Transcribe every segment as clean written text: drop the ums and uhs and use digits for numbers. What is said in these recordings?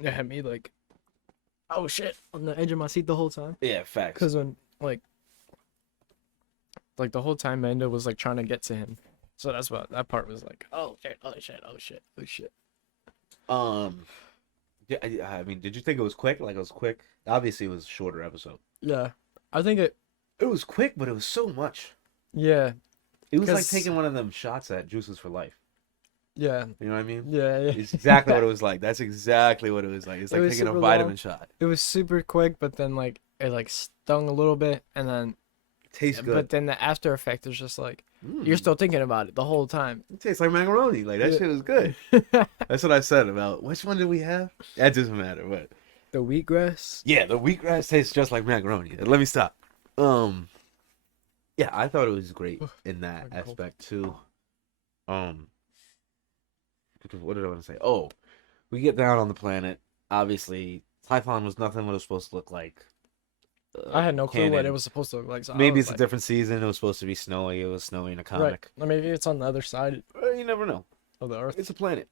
It had me like, oh shit, on the edge of my seat the whole time. Yeah, facts. Because when like the whole time Mando was like trying to get to him, so that's what that part was like. Oh shit! Oh shit! Oh shit! Oh shit! Um, yeah, I mean, did you think it was quick? Like it was quick. Obviously, it was a shorter episode. Yeah, I think it. It was quick, but it was so much. Yeah, It was like because taking one of them shots at Juices for Life. yeah, You know what I mean? yeah, It's exactly yeah. what it was like. That's exactly what it was like. It's It like was taking a super vitamin long. shot. It was super quick, but then like it like stung a little bit, and then Tastes good. but then the after effect is just like you're Mm, still thinking about it the whole time. it tastes like macaroni. Like that shit was good. That's what I said about which one did we have? That doesn't matter. But The wheatgrass. yeah, the wheatgrass tastes just like macaroni. Let me stop. Um, yeah, I thought it was great in that Fucking cold. aspect too. Um, what did I want to say? Oh, we get down on the planet. Obviously, Typhon was nothing what it was supposed to look like. I had no clue what it Canon. was supposed to look like, so I Maybe was it's a like, different season. It was supposed to be snowy. It was snowy in a right. comic. Or maybe it's on the other side You never know. of the Earth. It's a planet.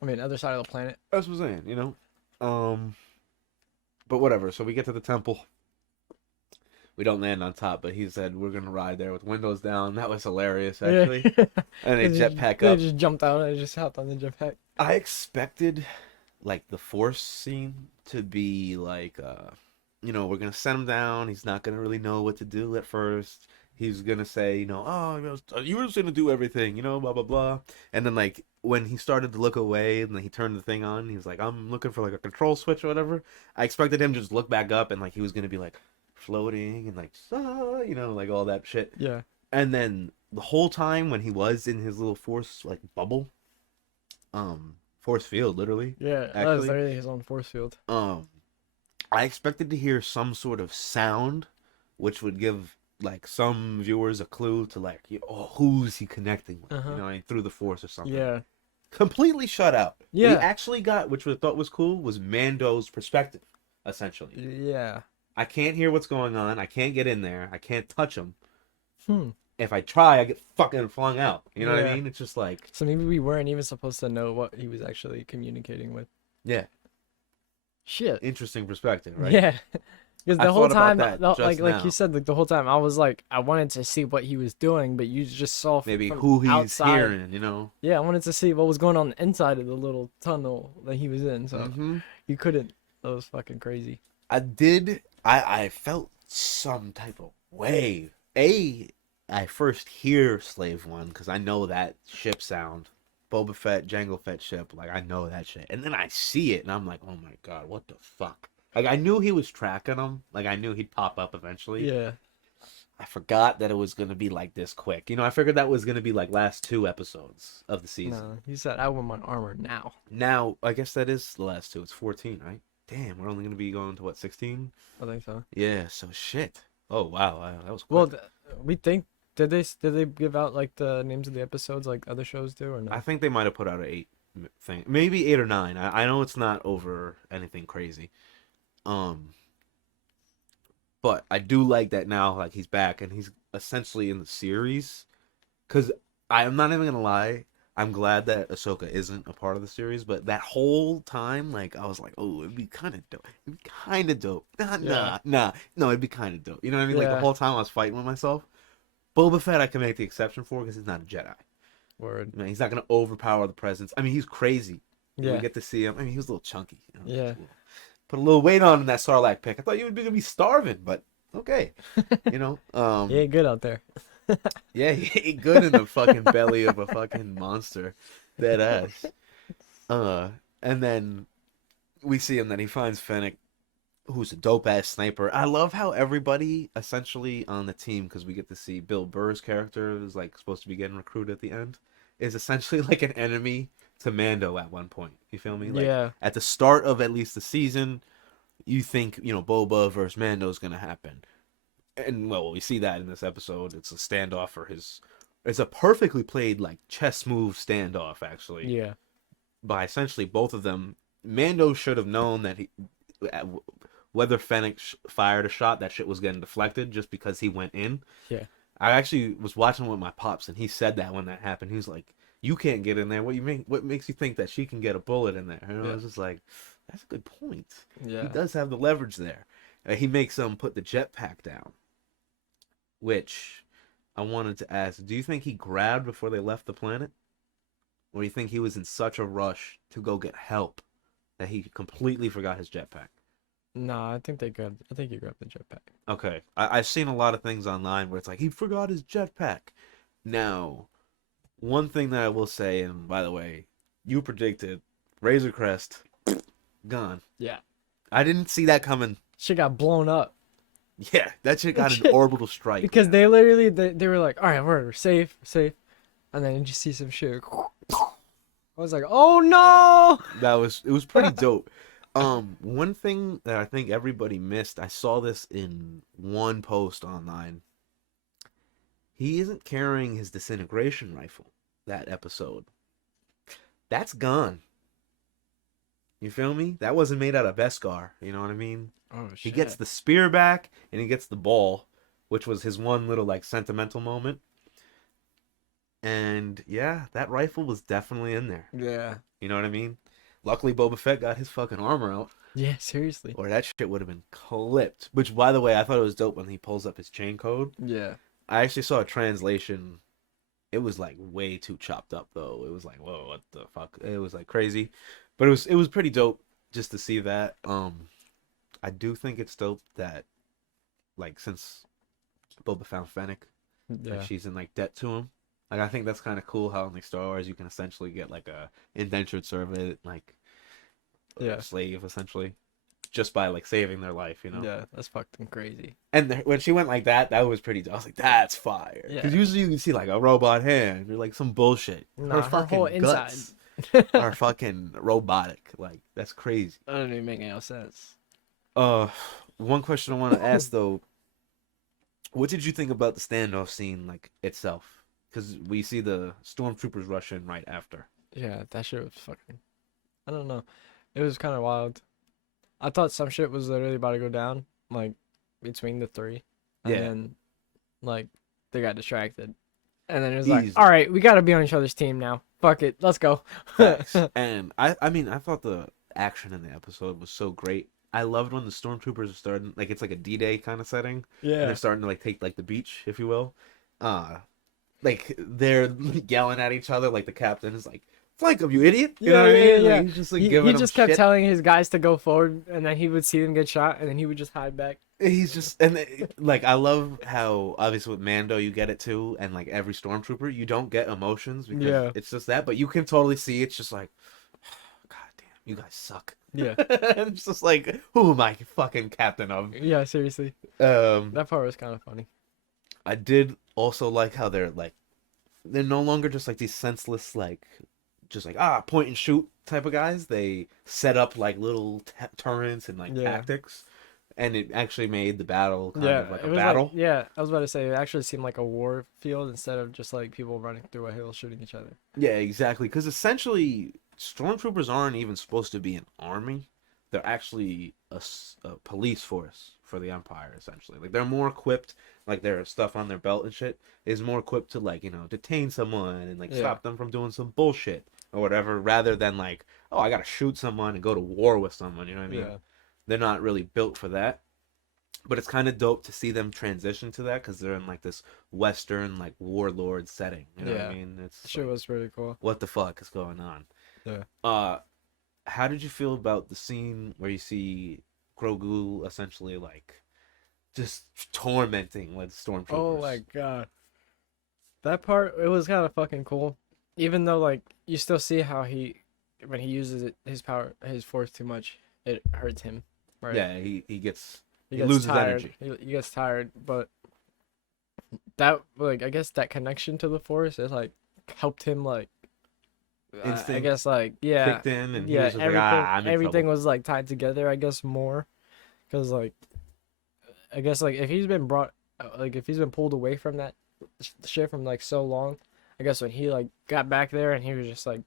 I mean, other side of the planet. That's what I'm saying. But whatever. So we get to the temple. We don't land on top, but he said we're gonna ride there with windows down. That was hilarious, actually. Yeah. And they They jetpack they up. just jumped out and just hopped on the jetpack. I expected like the force scene to be like we're gonna send him down. He's not gonna really know what to do at first. He's gonna say, you were just gonna do everything, blah blah blah. And then like when he started to look away and then he turned the thing on, he was like, I'm looking for like a control switch or whatever. I expected him to just look back up and like he was gonna be like floating and like like all that shit. Yeah. And then the whole time when he was in his little force like bubble, force field literally, Yeah. That was actually, literally his own force field. I expected to hear some sort of sound which would give like some viewers a clue to like, who's he connecting with, Uh-huh. through the force or something. Yeah. Completely shut out. We Yeah. actually got, which we thought was cool, was Mando's perspective, essentially. Yeah. I can't hear what's going on. I can't get in there. I can't touch him. Hmm. If I try, I get fucking flung out. You know what I Yeah. mean? It's just like, So maybe we weren't even supposed to know what he was actually communicating with. yeah, Shit. interesting perspective, right? Yeah. Because I the whole thought about time, that like just like you now. said, like the whole time, I was like, I wanted to see what he was doing, but you just saw Maybe from who he's outside. hearing. Yeah, I wanted to see what was going on inside of the little tunnel that he was in. So Mm-hmm. you couldn't. That was fucking crazy. I felt some type of way. I first hear Slave One because I know that ship sound. Boba Fett, Jango Fett ship, like I know that shit. And then I see it and I'm like, oh my god, what the fuck? Like I knew he was tracking him. Like I knew he'd pop up eventually. Yeah. I forgot that it was gonna be like this quick. I figured that was gonna be like last 2 episodes of the season. No, he said, I want my armor now. Now, I guess that is the last 2. It's 14, right? Damn, we're only gonna be going to what, 16? I think so. Yeah, so shit. Oh wow, that was quick. Well, we think did they give out like the names of the episodes like other shows do or no? I think they might have put out an 8 thing, maybe 8 or 9. I know it's not over anything crazy. But I do like that now. Like he's back and he's essentially in the series. Cause I'm not even gonna lie. I'm glad that Ahsoka isn't a part of the series, but that whole time, like, I was like, oh, it'd be kind of dope. It'd be kind of dope. Yeah. No, it'd be kind of dope. You know what I mean? Like, the Yeah. whole time I was fighting with myself. Boba Fett, I can make the exception for because he's not a Jedi. Word. Man, he's not going to overpower the presence. I mean, he's crazy. Yeah. We get to see him. I mean, he was a little chunky. Yeah. Put a little weight on in that Sarlacc pick. I thought you would be going to be starving, but okay. He ain't good out there. Yeah, he ate good in the fucking belly of a fucking monster. Dead ass. And then we see him that he finds Fennec, who's a dope ass sniper. I love how everybody essentially on the team, because we get to see Bill Burr's character is like supposed to be getting recruited at the end, is essentially like an enemy to Mando at one point. You feel me? Like, Yeah. at the start of at least the season, you think, Boba versus Mando is gonna happen. And well, we see that in this episode. It's a standoff for his. It's a perfectly played like chess move standoff, actually. Yeah. By essentially both of them. Mando should have known that whether Fennec fired a shot, that shit was getting deflected just because he went in. Yeah. I actually was watching with my pops, and he said that when that happened, he was like, "You can't get in there. What makes you think that she can get a bullet in there?" And I was just like, That's a good point. Yeah. He does have the leverage there. He makes him put the jetpack down, which I wanted to ask, do you think he grabbed before they left the planet? Or do you think he was in such a rush to go get help that he completely forgot his jetpack? Nah, I think he grabbed the jetpack. Okay. I've seen a lot of things online where it's like, he forgot his jetpack. Now, one thing that I will say, and by the way, you predicted Razor Crest gone. Yeah. I didn't see that coming. Shit got blown up. Yeah, that shit got an orbital strike. Because man. they literally they were like, all right, we're safe. And then you just see some shit. I was like, oh no! It was pretty dope. One thing that I think everybody missed, I saw this in one post online. He isn't carrying his disintegration rifle that episode. That's gone. You feel me? That wasn't made out of Beskar. You know what I mean? Oh shit. He gets the spear back and he gets the ball, which was his one little like sentimental moment. And yeah, that rifle was definitely in there. Yeah. You know what I mean? Luckily, Boba Fett got his fucking armor out, Yeah, seriously. or that shit would have been clipped. Which, by the way, I thought it was dope when he pulls up his chain code. Yeah. I actually saw a translation. It was like way too chopped up though. It was like, whoa, what the fuck? It was like crazy, but it was pretty dope just to see that. I do think it's dope that, like, since Boba found Fennec, Yeah. like she's in like debt to him. Like I think that's kind of cool how in like Star Wars you can essentially get like a indentured servant, like Yeah. slave essentially, just by like saving their life, you know. Yeah, that's fucking crazy. And when she went like that was pretty. I was like, that's fire. Yeah. Because usually you can see like a robot hand or like some bullshit. Nah, her whole inside. guts are fucking robotic. Like that's crazy. That doesn't even make any sense. One question I want to ask though, what did you think about the standoff scene like itself? Because we see the stormtroopers rush in right after. Yeah, that shit was fucking. I don't know. It was kind of wild. I thought some shit was literally about to go down, like between the three, and Yeah. then like they got distracted, and then it was Easy. like, all right, we gotta be on each other's team now. Fuck it, let's go. Facts. And I mean, I thought the action in the episode was so great. I loved when the stormtroopers are starting, like it's like a D-Day kind of setting. And Yeah, they're starting to like take like the beach, if you will. Like they're yelling at each other. Like the captain is like, "Flank him, you idiot!" You know what I mean? Like, he's just like he giving them just kept shit. telling his guys to go forward, and then he would see them get shot, and then he would just hide back. He's just like I love how obviously with Mando you get it too, and like every stormtrooper you don't get emotions because Yeah. it's just that, but you can totally see it's just like, God damn, you guys suck. Yeah, It's just like, who am I fucking captain of? yeah, seriously, Um, that part was kind of funny. I did also like how they're no longer just like these senseless like just like point and shoot type of guys. They set up like little turrets and like Yeah. tactics, and it actually made the battle kind Yeah, of like it a was battle. yeah, I was about to say it actually seemed like a war field instead of just like people running through a hill shooting each other. Yeah, exactly. Because essentially, stormtroopers aren't even supposed to be an army. They're actually a police force for the Empire, essentially. Like, they're more equipped, like, their stuff on their belt and shit is more equipped to, like, detain someone and, like, Yeah. stop them from doing some bullshit or whatever, rather than, like, oh, I gotta shoot someone and go to war with someone, you know what I mean? Yeah. They're not really built for that. But it's kind of dope to see them transition to that because they're in, like, this Western, like, warlord setting. You know what I Yeah. mean? It's Shit like, was pretty cool. what the fuck is going on? Yeah. How did you feel about the scene where you see Grogu essentially like just tormenting like stormtroopers? Oh my god. That part, it was kind of fucking cool. Even though like you still see how when he uses his force too much, it hurts him. Right? Yeah, he gets He he gets loses tired. energy. He gets tired, but that like I guess that connection to the force it like helped him like I Instinct guess like yeah. kicked in, and he Yeah, was just everything, like, I'm in everything trouble. was like tied together, I guess more, because like, I guess like if he's been if he's been pulled away from that shit from like so long, I guess when he like got back there and he was just like,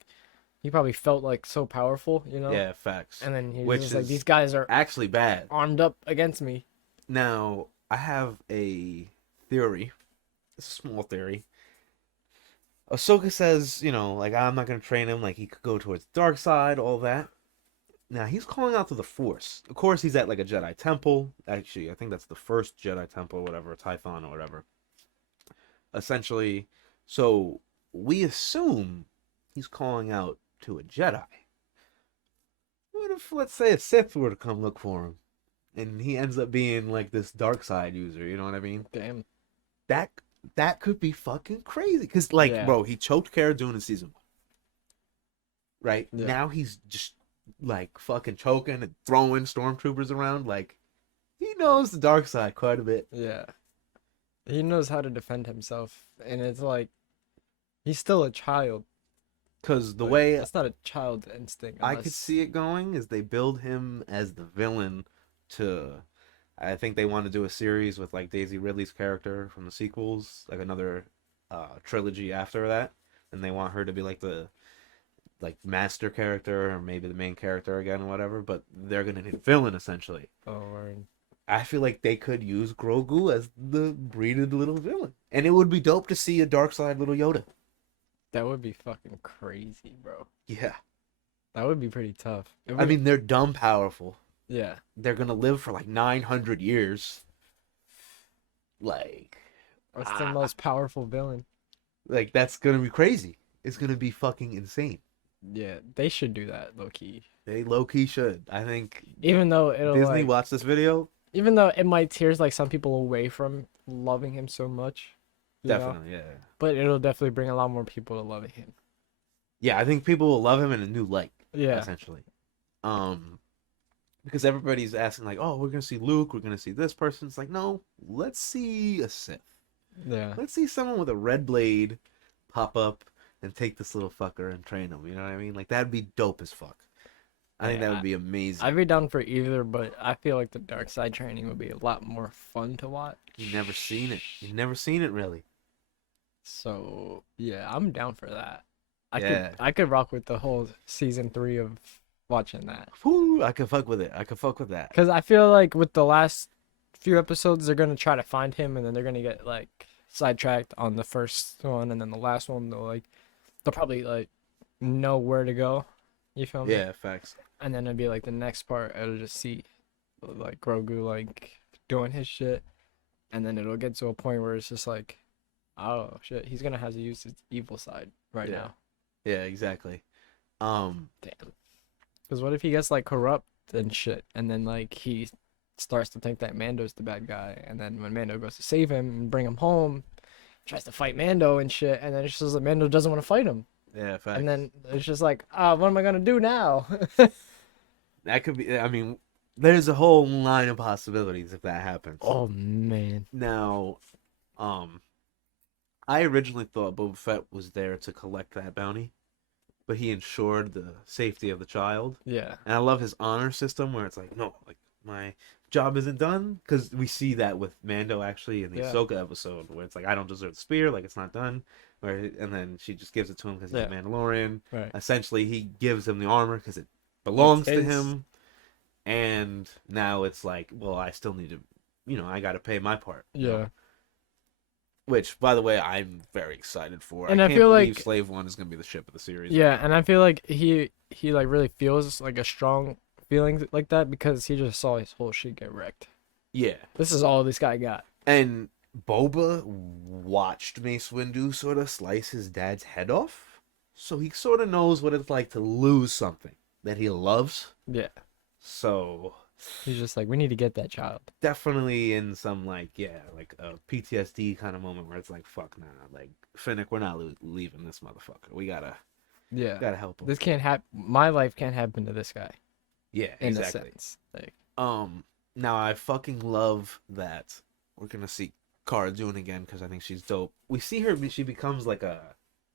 he probably felt like so powerful, you know? Yeah, facts. And then he was Which just like, is these guys are actually bad. armed up against me. Now, I have a theory. It's a small theory. Ahsoka says, like, I'm not going to train him. Like, he could go towards the dark side, all that. Now he's calling out to the Force. Of course, he's at like a Jedi temple. Actually, I think that's the first Jedi temple, or whatever, Tython or whatever. Essentially, so we assume he's calling out to a Jedi. What if, let's say, a Sith were to come look for him, and he ends up being like this dark side user? You know what I mean? Damn. That that could be fucking crazy. Cause like, Yeah. bro, he choked Cara Dune in season 1. Right Yeah. now, he's just like fucking choking and throwing stormtroopers around. Like, he knows the dark side quite a bit. Yeah. He knows how to defend himself, and it's like he's still a child. Cause the But way that's not a child instinct. I could see it going is they build him as the villain to. I think they want to do a series with like Daisy Ridley's character from the sequels, like another trilogy after that, and they want her to be like the master character or maybe the main character again or whatever. But they're gonna need a villain essentially. Oh, word. I feel like they could use Grogu as the breeded little villain, and it would be dope to see a dark side little Yoda. That would be fucking crazy, bro. Yeah, That would be pretty tough. I mean they're dumb powerful. yeah. They're gonna live for like 900 years. Like, What's the most powerful villain? like that's gonna be crazy. It's gonna be fucking insane. Yeah, they should do that, low key. They low key should. I think Even though it'll Disney like, watched this video. even though it might tears like some people away from loving him so much. you know? Definitely, yeah. But it'll definitely bring a lot more people to loving him. Yeah, I think people will love him in a new light. Yeah. Essentially. Because everybody's asking like, oh, we're gonna see Luke, we're gonna see this person. It's like, no, let's see a Sith. Yeah. Let's see someone with a red blade pop up and take this little fucker and train him. You know what I mean? Like that'd be dope as fuck. I think that Yeah, would be amazing. I'd be down for either, but I feel like the dark side training would be a lot more fun to watch. You've never seen it. You've never seen it really. So yeah, I'm down for that. Yeah. I could rock with the whole season 3 of watching that. Whew, I could fuck with it. I could fuck with that. Because I feel like with the last few episodes, they're gonna try to find him, and then they're gonna get like sidetracked on the first one, and then the last one they'll probably like know where to go. You feel me? Yeah, facts. And then it'll be like the next part, it'll just see like Grogu like doing his shit, and then it'll get to a point where it's just like, oh shit, he's gonna have to use his evil side right Yeah. now. Yeah, exactly. Damn. Because what if he gets like corrupt and shit, and then like he starts to think that Mando's the bad guy, and then when Mando goes to save him and bring him home, tries to fight Mando and shit, and then it's just like Mando doesn't want to fight him, Yeah, facts. and then it's just like, what am I gonna do now? That could be. I mean, there's a whole line of possibilities if that happens. Oh man. Now, I originally thought Boba Fett was there to collect that bounty, but he ensured the safety of the child. Yeah. And I love his honor system where it's like, no, like my job isn't done, because we see that with Mando actually in the Yeah. Ahsoka episode where it's like, I don't deserve the spear, like it's not done. And then she just gives it to him because he's Yeah. a Mandalorian. Right. Essentially, he gives him the armor because it belongs to his. him. And now it's like, well, I still need to, I got to pay my part. Yeah. Which, by the way, I'm very excited for. And I I can't feel believe like- Slave One is going to be the ship of the series. Yeah, and I feel like he like really feels like a strong feeling like that because he just saw his whole shit get wrecked. Yeah. This is all this guy got. And Boba watched Mace Windu sort of slice his dad's head off. So he sort of knows what it's like to lose something that he loves. Yeah. So He's just like, we need to get that child. definitely in some like a PTSD kind of moment where it's like, fuck nah, like Finnick, we're not leaving this motherfucker. We gotta Yeah. help him. This can't happen. My life can't happen to this guy. Yeah, In exactly. a sense. Like, Now I fucking love that we're gonna see Cara Dune again because I think she's dope. We see her; she becomes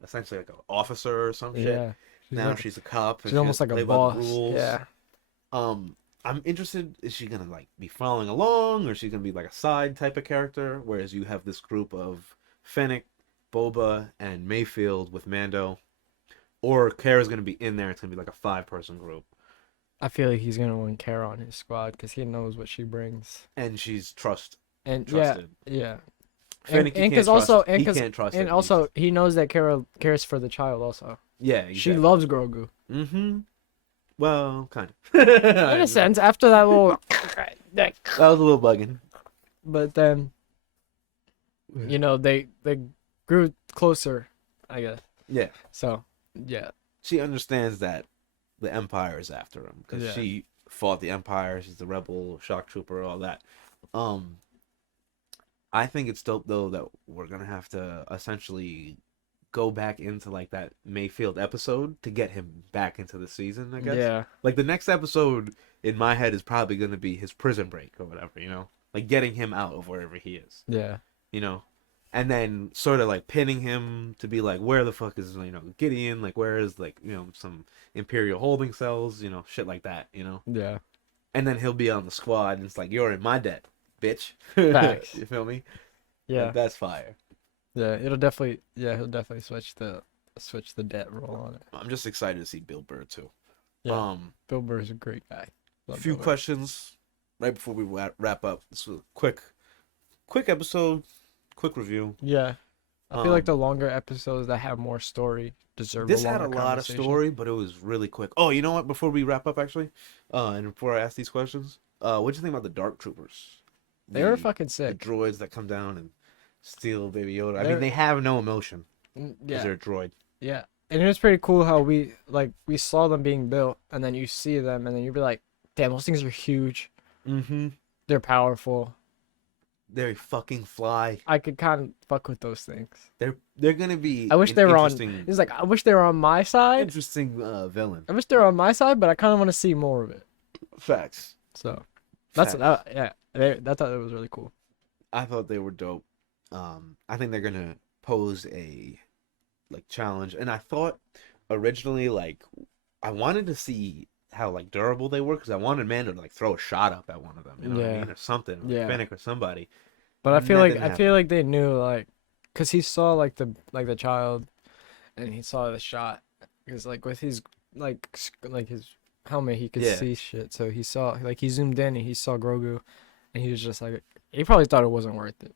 essentially like an officer or some shit. yeah. Now like, she's a cop. And she's she almost has like to a play by the boss. rules. Yeah. I'm interested. Is she gonna like be following along, or is she gonna be like a side type of character? Whereas you have this group of Fennec, Boba, and Mayfield with Mando, or Cara's gonna be in there. It's gonna be like a 5-person group, I feel like he's gonna want Kara on his squad because he knows what she brings. and she's And trusted. yeah. Fennec, And he because can't also trust. He can't trust. and at also least. he knows that Kara cares for the child also. Yeah, exactly. She loves Grogu. Mm-hmm. Well, kind In a of. sense, after that little, That was a little bugging. but then they grew closer, I guess. Yeah, So yeah, she understands that the Empire is after him because yeah, she fought the Empire. She's the rebel, shock trooper, all that. Um, I think it's dope though that we're gonna have to essentially go back into like that Mayfield episode to get him back into the season, I guess. yeah, Like the next episode in my head is probably gonna be his prison break or whatever, Like getting him out of wherever he is, yeah, you know? And then sort of like pinning him to be like, where the fuck is, Gideon? Like, where is like, some Imperial holding cells, shit like that. yeah. And then he'll be on the squad and it's like, you're in my debt, bitch. Facts. You feel me? Yeah, That's fire. yeah. It'll definitely, yeah, he'll definitely switch the debt roll on it. I'm just excited to see Bill Burr too. Yeah, Um, Bill Burr's a great guy. a Love few Bill Burr. questions right before we wrap up. This was a quick episode, quick review. Yeah, I feel like Um, the longer episodes that have more story deserve this a had a longer lot of conversation. story, but it was really quick. Oh, you know what? Before we wrap up, actually, and before I ask these questions, what do you think about the Dark Troopers? They were The fucking the sick. droids that come down and steal Baby Yoda. I mean, They're- they have no emotion because Yeah, they're a droid. yeah. And it was pretty cool how we saw them being built, and then you see them, and then you'd be like, "Damn, those things are huge. Mm-hmm. They're powerful. They fucking fly. I could kind of fuck with those things." They're gonna be. I wish an they were on. interesting, He's like, I wish they were on my side. interesting villain. I wish they were on my side, but I kind of want to see more of it. Facts. So that's Facts. yeah. That thought it was really cool. I thought they were dope. I think they're gonna pose a challenge, and I thought originally I wanted to see how durable they were because I wanted Mando to throw a shot up at one of them, you know what I Yeah. mean, or something, or Yeah. Fennec or somebody. But I feel That like didn't I happen. feel like they knew cause he saw the child, and he saw the shot, because with his his helmet he could Yeah. see shit. So he saw he zoomed in and he saw Grogu, and he was just like he probably thought it wasn't worth it,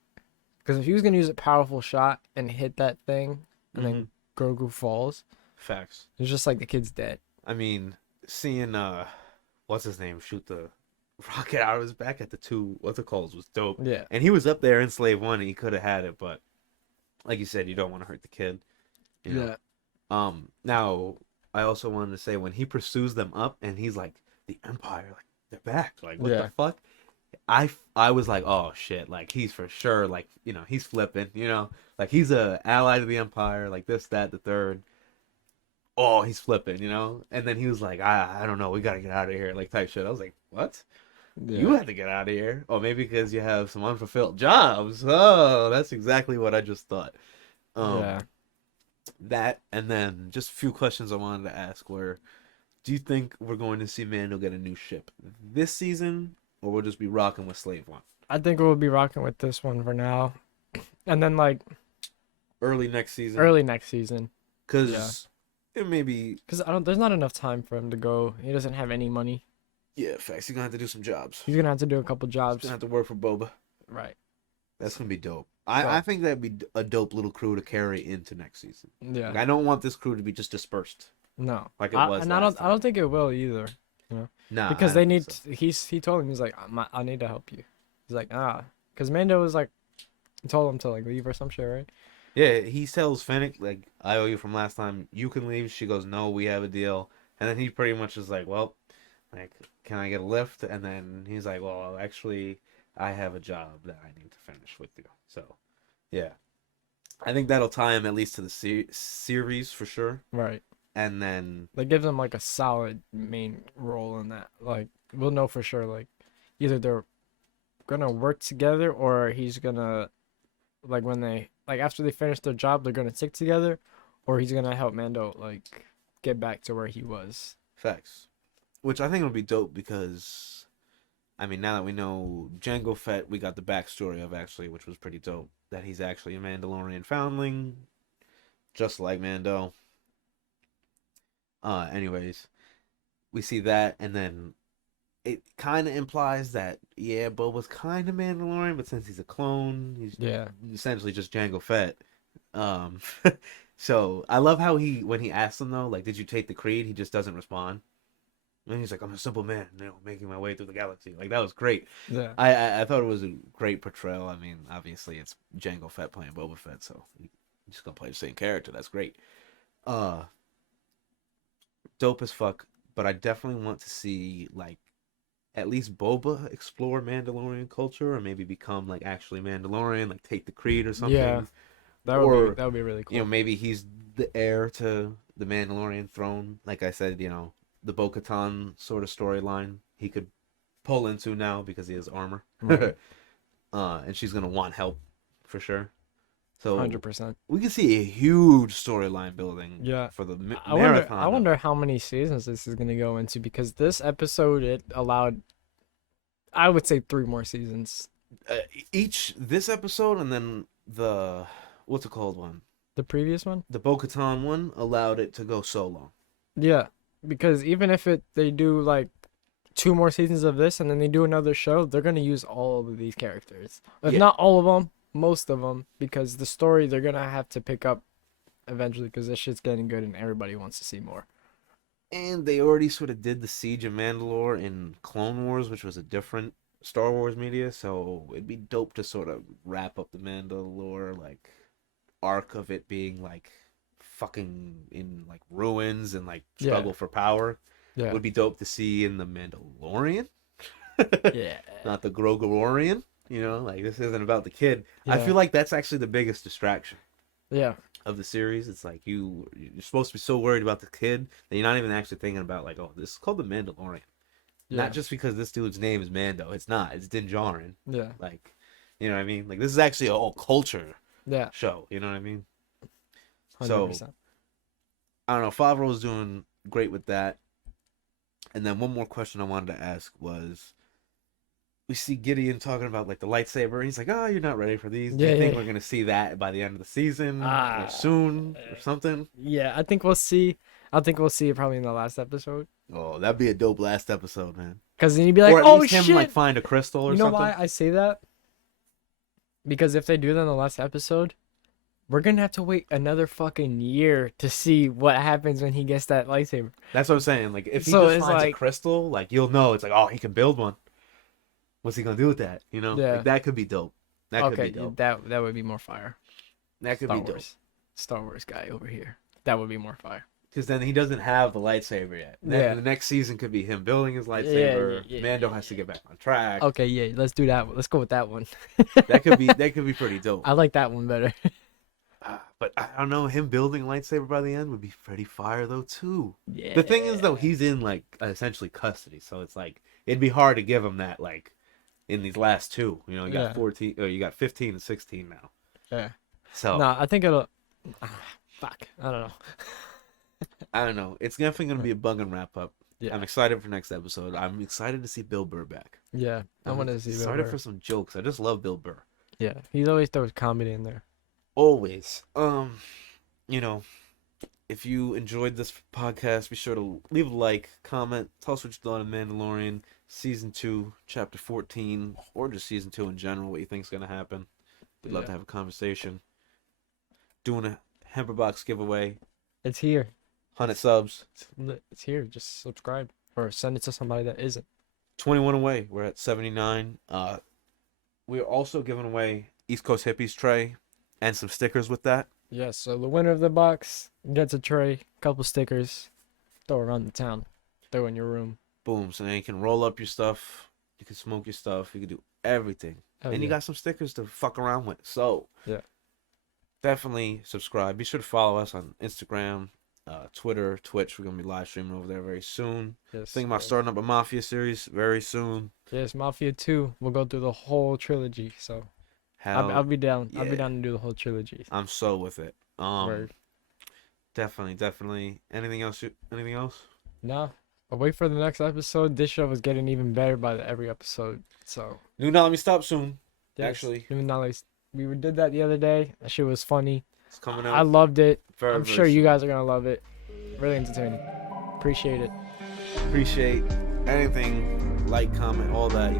because if he was gonna use a powerful shot and hit that thing and then Grogu falls, Facts. it's just like the kid's dead. I mean, seeing what's his name shoot the rocket out of his back at the two what's it called was dope. Yeah, And he was up there in Slave One, and he could have had it, but like you said, you don't want to hurt the kid. You know? yeah, Now I also wanted to say when he pursues them up, and he's like, the Empire, they're back. What Yeah. the fuck? I was like, oh shit, he's for sure, he's flipping, he's a ally to the Empire, this, that, the third. Oh, he's flipping, And then he was like, I don't know, we gotta get out of here, type shit. I was like, what? You yeah, had to get out of here. Oh, maybe because you have some unfulfilled jobs. Oh, that's exactly what I just thought. yeah. That, and then just a few questions I wanted to ask were, do you think we're going to see Mando get a new ship this season, or we'll just be rocking with Slave One? I think we'll be rocking with this one for now, and then Early next season? early next season. Because it may be, Because there's not enough time for him to go. He doesn't have any money. yeah, facts. He's going to have to do some jobs. He's gonna have to do a couple He's jobs. going to have to work for Boba. Right. That's going to be dope. Right. I think that'd be a dope little crew to carry into next season. Yeah. I don't want this crew to be just dispersed. No. Like it was and I last don't think it will either. Nah, Because I they don't need. think so. He told him, he's like, I need to help you. He's like, because Mando was like, he told him to leave or some shit, right? Yeah, he tells Fennec, I owe you from last time. You can leave. She goes, no, we have a deal. And then he pretty much is like, well, can I get a lift? And then he's like, well, actually, I have a job that I need to finish with you. So, yeah. I think that'll tie him at least to the series for sure. Right. And then, That gives him a solid main role in that. We'll know for sure. Either they're gonna work together, or he's gonna when they after they finish their job, they're gonna stick together, or he's gonna help Mando get back to where he was. facts. Which I think will be dope because, I mean, now that we know Jango Fett, we got the backstory of actually, which was pretty dope. That he's actually a Mandalorian foundling, just like Mando. Anyways, we see that, and then it kind of implies that, yeah, Boba's kind of Mandalorian, but since he's a clone, he's Yeah. essentially just Jango Fett. Um, so I love how when he asks him though, did you take the creed? He just doesn't respond. And he's like, I'm a simple man, making my way through the galaxy. Like, that was great. Yeah. I thought it was a great portrayal. I mean, obviously it's Jango Fett playing Boba Fett, so he's just gonna play the same character. That's great. Uh, Dope as fuck. But I definitely want to see like at least Boba explore Mandalorian culture, or maybe become like actually Mandalorian, like take the creed or something. Yeah. Or That would be really cool. maybe he's the heir to the Mandalorian throne. Like I said, the Bo-Katan sort of storyline he could pull into now because he has armor. Right. And she's gonna want help for sure. So 100%. we can see a huge storyline building. Yeah. For the I marathon. wonder how many seasons this is gonna go into, because this episode it allowed, I would say, 3 more seasons. This episode and then the what's it called one? The previous one? The Bo-Katan one allowed it to go so long. Yeah, because even if they do like 2 more seasons of this and then they do another show, they're gonna use all of these characters. If not all of them, most of them, because the story they're gonna have to pick up eventually, because this shit's getting good and everybody wants to see more. And they already sort of did the Siege of Mandalore in Clone Wars, which was a different Star Wars media, so it'd be dope to sort of wrap up the Mandalore like arc of it being like fucking in like ruins and like struggle for power. Yeah. It would be dope to see in the Mandalorian. Yeah. Not the Groguorian. Like this isn't about the kid. I Yeah. feel like that's actually the biggest distraction Yeah. of the series. It's like you're supposed to be so worried about the kid that you're not even actually thinking about like, oh, this is called the Mandalorian. Yeah. Not just because this dude's name is Mando. It's not. It's Din Djarin. Yeah. Like, you know what I mean? Like this is actually a whole culture Yeah. show. You know what I mean? 100%. So I don't know. Favreau was doing great with that. And then one more question I wanted to ask was, we see Gideon talking about like the lightsaber. He's like, "Oh, you're not ready for these. Do you think we're gonna see that by the end of the season, or soon, or something?" Yeah, I think we'll see. I think we'll see it probably in the last episode. Oh, that'd be a dope last episode, man. Because then you'd be like, or at "Oh least shit!" him like find a crystal or you know something. why I say that? Because if they do that in the last episode, we're gonna have to wait another fucking year to see what happens when he gets that lightsaber. That's what I'm saying. Like if he So just it's finds a like- crystal, like you'll know. It's like, oh, he can build one. What's he gonna do with that? Yeah. Like, that could be dope. That could be dope. that would be more fire. That could be dope. Star Wars guy over here. That would be more fire. Because then he doesn't have the lightsaber yet. Then the next season could be him building his lightsaber. Mando has to get back on track. Okay, yeah, let's do that one. Let's go with that one. That could be pretty dope. I like that one better. But I don't know, him building a lightsaber by the end would be pretty fire though too. Yeah. The thing is though, he's in like essentially custody, so it's like it'd be hard to give him that like in these last two. You got 14, or you got 15 and 16 now. Yeah. So no, I think it'll. Fuck, I don't know. I don't know. It's definitely gonna be a bug and wrap up. Yeah. I'm excited for next episode. I'm excited to see Bill Burr back. Yeah, I want to see. Excited for some jokes. I just love Bill Burr. Yeah, he always throws comedy in there. Always. If you enjoyed this podcast, be sure to leave a like, comment, tell us what you thought of Mandalorian season 2, chapter 14, or just season 2 in general. What you think's gonna happen? We'd love to have a conversation. Doing a Hemper Box giveaway. It's here. 100 subs. It's here. Just subscribe or send it to somebody that isn't. 21 away. We're at 79. We're also giving away East Coast Hippies tray and some stickers with that. Yes, so the winner of the box gets a tray, couple stickers, throw around the town, throw in your room. Boom. So then you can roll up your stuff. You can smoke your stuff. You can do everything. And you got some stickers to fuck around with. So yeah, definitely subscribe. Be sure to follow us on Instagram, Twitter, Twitch. We're going to be live streaming over there very soon. Yes. Thinking about starting up a Mafia series very soon. Yes, Mafia 2. We'll go through the whole trilogy. So I'll be down. I'll be down to do the whole trilogy. I'm so with it. Word. Definitely. Anything else? No. But wait for the next episode. This show is getting even better by every episode. So New Now Let Me Stop soon. yes, Actually, even now, like, we did that the other day. That shit was funny. it's coming out. I loved it. very, I'm very sure you soon. guys are gonna love it. Really entertaining. Appreciate it. Appreciate anything, like, comment, all that.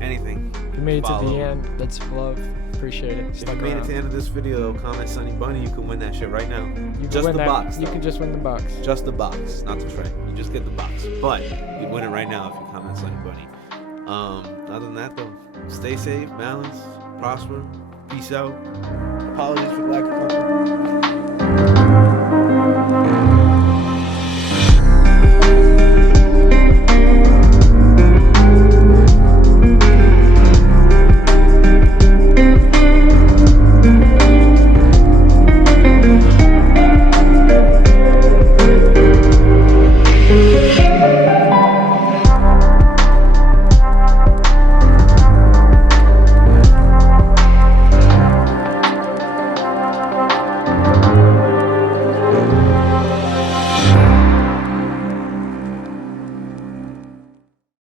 anything. If you made it to Follow. the end, that's love. Appreciate it. If you Stuck made it around. to the end of this video, comment Sunny Bunny, you can win that shit right now. You can Just win the that. box. You though. can just win the box. Just the box, not the tray. You just get the box. But you win it right now if you comment Sunny Bunny. Other than that though, stay safe, balanced, prosper, peace out. Apologies for the lack of content.